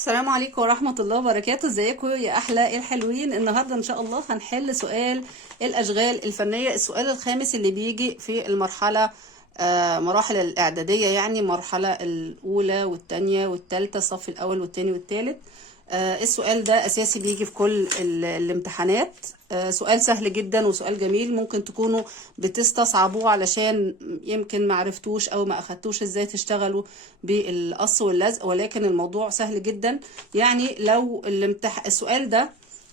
السلام عليكم ورحمة الله وبركاته. ازيكم يا أحلى الحلوين؟ النهاردة إن شاء الله هنحل سؤال الأشغال الفنية، السؤال الخامس اللي بيجي في المرحلة مراحل الإعدادية، يعني المرحلة الأولى والتانية والتالتة، الصف الأول والتاني والتالت. السؤال ده أساسي بيجي في كل الامتحانات. سؤال سهل جدا وسؤال جميل، ممكن تكونوا بتستصعبوه علشان يمكن معرفتوش أو ما أخدتوش ازاي تشتغلوا بالقص واللزق، ولكن الموضوع سهل جدا. يعني لو السؤال ده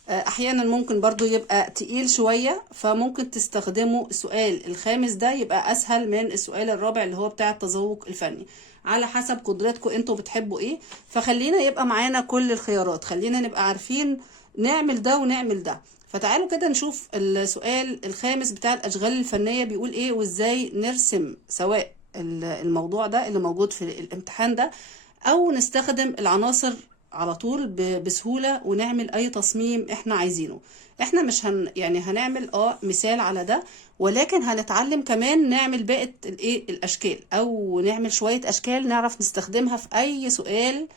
احيانا ممكن برضو يبقى تقيل شوية، فممكن تستخدموا السؤال الخامس ده يبقى اسهل من السؤال الرابع اللي هو بتاع التذوق الفني، على حسب قدراتكم انتوا بتحبوا ايه. فخلينا يبقى معانا كل الخيارات، خلينا نبقى عارفين نعمل ده ونعمل ده. فتعالوا كده نشوف السؤال الخامس بتاع الاشغال الفنية بيقول ايه، وازاي نرسم سواء الموضوع ده اللي موجود في الامتحان ده، او نستخدم العناصر على طول بسهولة ونعمل اي تصميم احنا عايزينه. احنا مش يعني هنعمل مثال على ده، ولكن هنتعلم كمان نعمل باقي الاشكال، او نعمل شوية اشكال نعرف نستخدمها في اي سؤال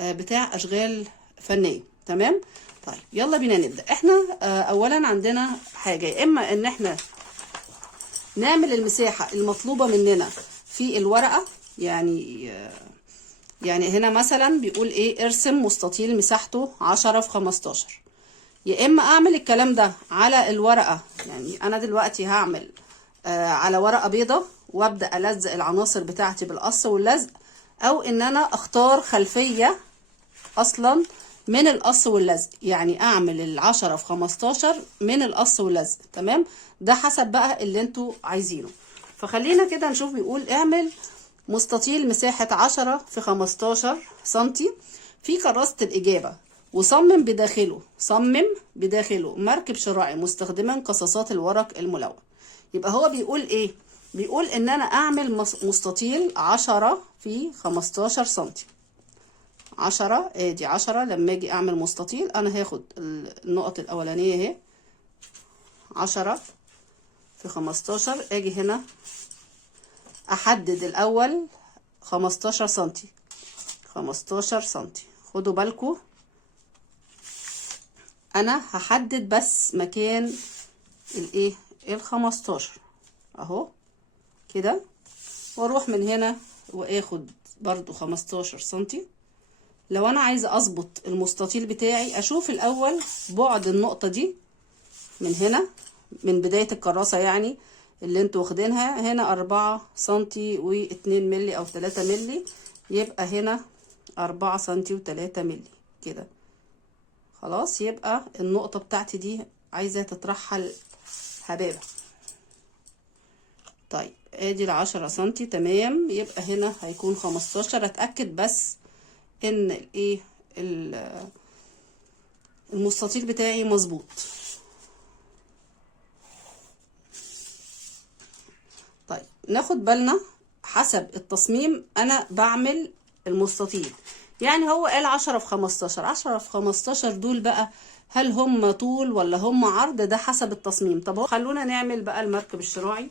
بتاع اشغال فنية. تمام؟ طيب يلا بينا نبدأ. احنا اولا عندنا حاجة، يا اما ان احنا نعمل المساحة المطلوبة مننا في الورقة، يعني هنا مثلا بيقول ايه، ارسم مستطيل مساحته 10 في 15. يا اما اعمل الكلام ده على الورقة، يعني انا دلوقتي هعمل على ورقة بيضة وابدأ الزق العناصر بتاعتي بالقص واللزق، او ان انا اختار خلفية اصلا من القص واللزق، يعني اعمل 10 في 15 من القص واللزق. تمام؟ ده حسب بقى اللي انتوا عايزينه. فخلينا كده نشوف. بيقول اعمل مستطيل مساحة 10 في 15 سنتي في كراسة الإجابة، وصمم بداخله مركب شراعي مستخدما قصاصات الورق الملون. يبقى هو بيقول ايه؟ بيقول ان انا اعمل مستطيل 10 في 15 سنتي. 10 ادي 10، لما اجي اعمل مستطيل انا هاخد النقط الاولانية اهي 10 في 15، اجي هنا احدد الاول 15 سنتي. 15 سنتي، خدوا بالكم انا هحدد بس مكان الايه 15 اهو كده، واروح من هنا واخد برضو 15 سنتي. لو انا عايزه اظبط المستطيل بتاعي، اشوف الاول بعد النقطه دي من هنا، من بدايه الكراسه يعني اللي انتوا واخدينها هنا 4 سنتي و2 ملي او 3 ملي، يبقى هنا 4 سنتي و3 ملي كده. خلاص، يبقى النقطة بتاعتي دي عايزة تترحل هبابة. طيب ادي 10 سنتي تمام، يبقى هنا هيكون 15. اتأكد بس ان الايه المستطيل بتاعي مظبوط. طيب ناخد بالنا حسب التصميم انا بعمل المستطيل. يعني هو قال 10 في 15، 10 في 15 دول بقى هل هم طول ولا هم عرض؟ ده حسب التصميم. طب خلونا نعمل بقى المركب الشراعي.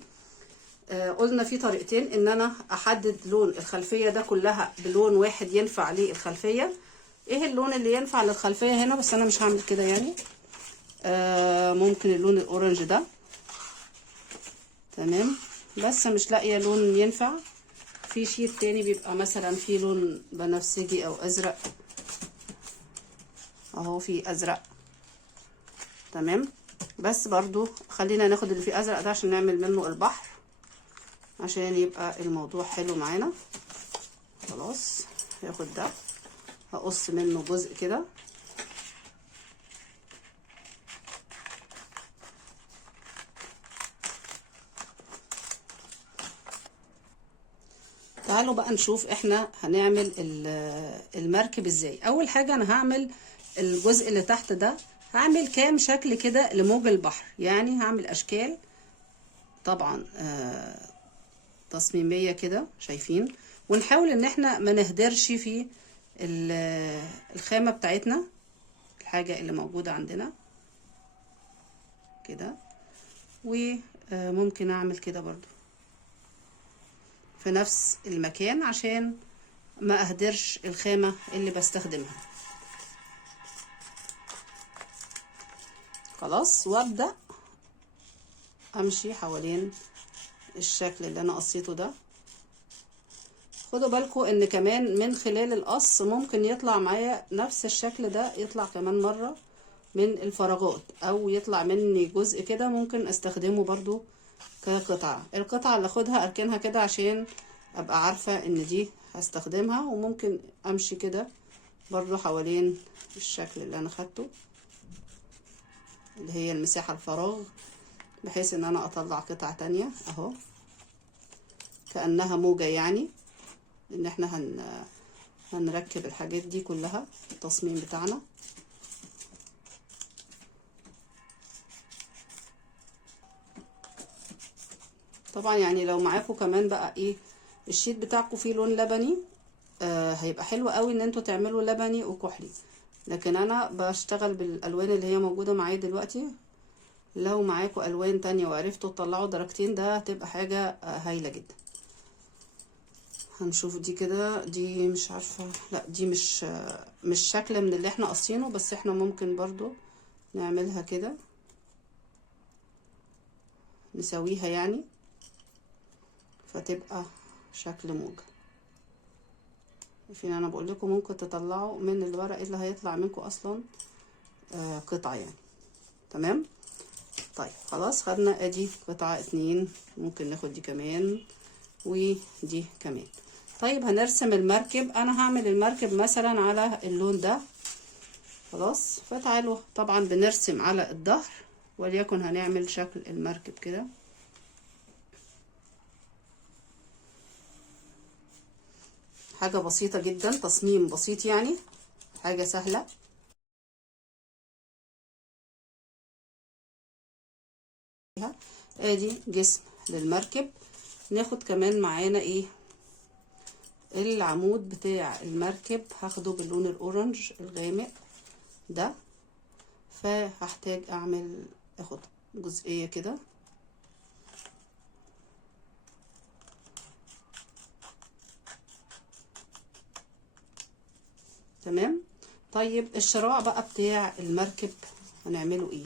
قلنا في طريقتين، ان انا احدد لون الخلفية ده كلها بلون واحد ينفع للخلفية. ايه اللون اللي ينفع للخلفية هنا؟ بس انا مش هعمل كده يعني. ممكن اللون الاورنج ده. تمام، بس مش لاقيه لون ينفع. في شيت تاني بيبقى مثلا فيه لون بنفسجي او ازرق اهو، في ازرق. تمام، بس برضو خلينا ناخد اللي فيه ازرق ده عشان نعمل منه البحر، عشان يبقى الموضوع حلو معانا. خلاص، هاخد ده هقص منه جزء كده. تعالوا بقى نشوف احنا هنعمل المركب ازاي. اول حاجة انا هعمل الجزء اللي تحت ده، هعمل كام شكل كده لموج البحر، يعني هعمل اشكال طبعا تصميمية كده شايفين، ونحاول ان احنا ما نهدرش في الخامة بتاعتنا، الحاجة اللي موجودة عندنا كده. وممكن اعمل كده برضو في نفس المكان عشان ما اهدرش الخامة اللي بستخدمها. خلاص، وابدأ امشي حوالين الشكل اللي انا قصيته ده. خدوا بالكم ان كمان من خلال القص ممكن يطلع معايا نفس الشكل ده، يطلع كمان مرة من الفراغات، او يطلع مني جزء كده ممكن استخدمه برضو كقطعة. القطعة اللي اخدها اركنها كده عشان ابقى عارفة ان دي هستخدمها، وممكن امشي كده برضو حوالين الشكل اللي انا خدته، اللي هي المساحة الفراغ، بحيث ان انا اطلع قطعة تانية اهو كأنها موجة، يعني ان احنا هنركب الحاجات دي كلها في التصميم بتاعنا. طبعا يعني لو معاكم كمان بقى ايه الشيت بتاعكم فيه لون لبني، هيبقى حلو قوي ان انتوا تعملوا لبني وكحلي، لكن انا بشتغل بالالوان اللي هي موجودة معايا دلوقتي. لو معاكم الوان تانية وعرفتوا تطلعوا درجتين، ده هتبقى حاجة هايلة جدا. هنشوف دي كده، دي مش عارفة، لا دي مش شكل من اللي احنا قصينه، بس احنا ممكن برضو نعملها كده، نسويها يعني فتبقى شكل موجة. شايفين انا بقول لكم ممكن تطلعوا من الورق اللي هيطلع منكم اصلا قطعة يعني. تمام. طيب خلاص، خدنا ادي قطعة اتنين، ممكن ناخد دي كمان ودي كمان. طيب هنرسم المركب. انا هعمل المركب مثلا على اللون ده. خلاص، فتعالوا طبعا بنرسم على الظهر، وليكن هنعمل شكل المركب كده. حاجة بسيطة جدا، تصميم بسيط يعني، حاجة سهلة. ادي جسم للمركب. ناخد كمان معانا ايه العمود بتاع المركب، هاخده باللون الاورنج الغامق ده، فهحتاج اخد جزئية كده. تمام. طيب الشراع بقى بتاع المركب هنعمله ايه؟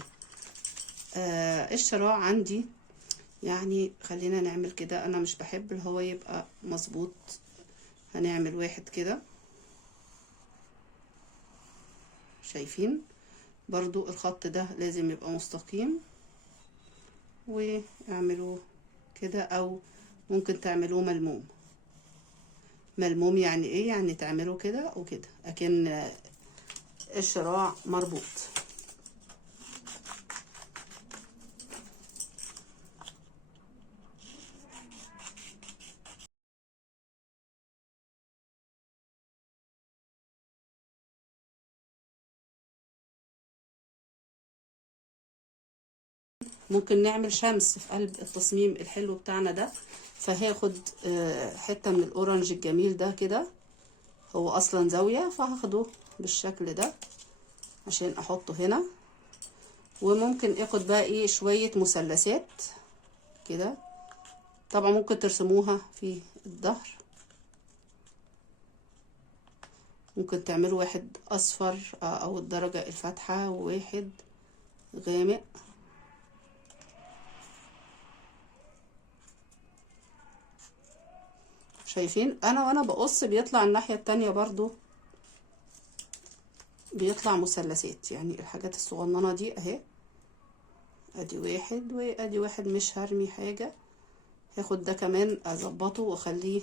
الشراع عندي يعني خلينا نعمل كده، انا مش بحب اللي هو يبقى مظبوط. هنعمل واحد كده، شايفين برضو الخط ده لازم يبقى مستقيم، واعملوه كده، او ممكن تعملوه ملموم. ملموم يعني ايه؟ يعني تعملوه كده وكده اكن الشراع مربوط. ممكن نعمل شمس في قلب التصميم الحلو بتاعنا ده، فهاخد حتة من الاورنج الجميل ده كده، هو اصلا زاوية، فهاخده بالشكل ده عشان احطه هنا. وممكن اخد بقى ايه شوية مثلثات كده، طبعا ممكن ترسموها في الظهر، ممكن تعملوا واحد اصفر او الدرجة الفاتحة، وواحد غامق. شايفين انا وانا بقص بيطلع الناحية التانية برضو بيطلع مثلثات، يعني الحاجات الصغننة دي اهي. ادي واحد وادي واحد، مش هرمي حاجة. هاخد ده كمان اظبطه واخليه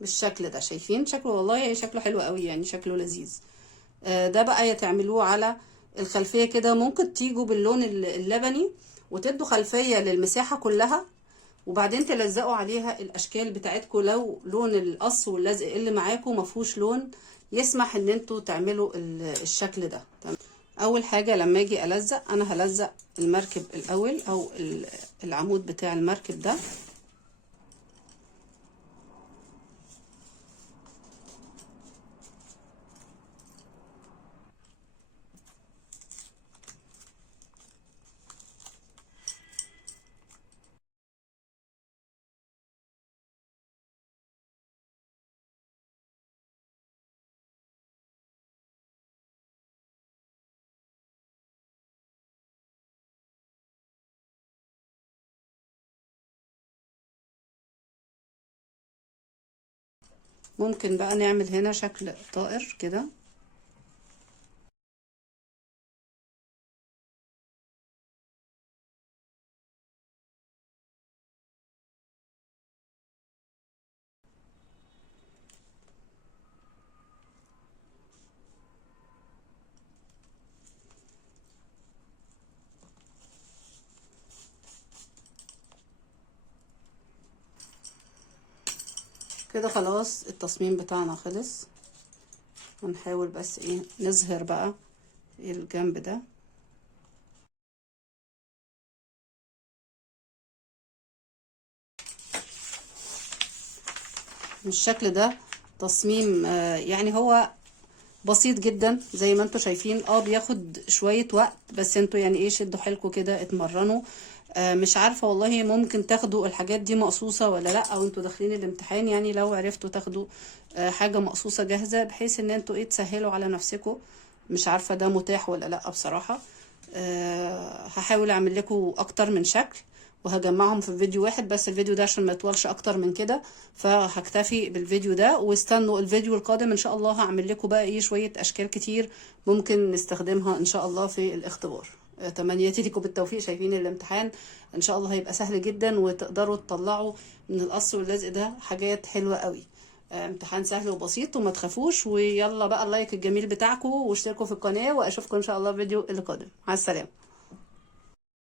بالشكل ده. شايفين شكله؟ والله شكله حلو قوي يعني، شكله لذيذ. ده بقى يتعملوه على الخلفية كده. ممكن تيجوا باللون اللبني وتدوا خلفية للمساحة كلها، وبعدين تلزقوا عليها الاشكال بتاعتكم. لو لون القص واللزق اللي معاكم مفهوش لون يسمح ان انتوا تعملوا الشكل ده. تمام. اول حاجة لما اجي الزق، انا هلزق المركب الاول او العمود بتاع المركب ده. ممكن بقى نعمل هنا شكل طائر كده. كده خلاص التصميم بتاعنا خلص. هنحاول بس ايه نظهر بقى الجنب ده. بالشكل ده تصميم يعني هو بسيط جدا زي ما انتوا شايفين. بياخد شوية وقت، بس انتوا يعني ايه شدوا حيلكوا كده، اتمرنوا. مش عارفة والله ممكن تاخدوا الحاجات دي مقصوصة ولا لا، او انتوا داخلين الامتحان يعني لو عرفتوا تاخدوا حاجة مقصوصة جاهزة بحيث ان انتوا ايه تسهلوا على نفسكوا. مش عارفة ده متاح ولا لا بصراحة. هحاول اعمل لكم اكتر من شكل وهجمعهم في فيديو واحد، بس الفيديو ده عشان ما يطولش اكتر من كده فهكتفي بالفيديو ده. واستنوا الفيديو القادم ان شاء الله، هعمل لكم بقى ايه شوية اشكال كتير ممكن نستخدمها ان شاء الله في الاختبار. تمنياتي لكم بالتوفيق. شايفين الامتحان ان شاء الله هيبقى سهل جدا، وتقدروا تطلعوا من القص واللزق ده حاجات حلوة قوي. امتحان سهل وبسيط وما تخافوش. ويلا بقى اللايك الجميل بتاعكم واشتركوا في القناة، واشوفكم ان شاء الله في الفيديو اللي قادم. مع السلامة.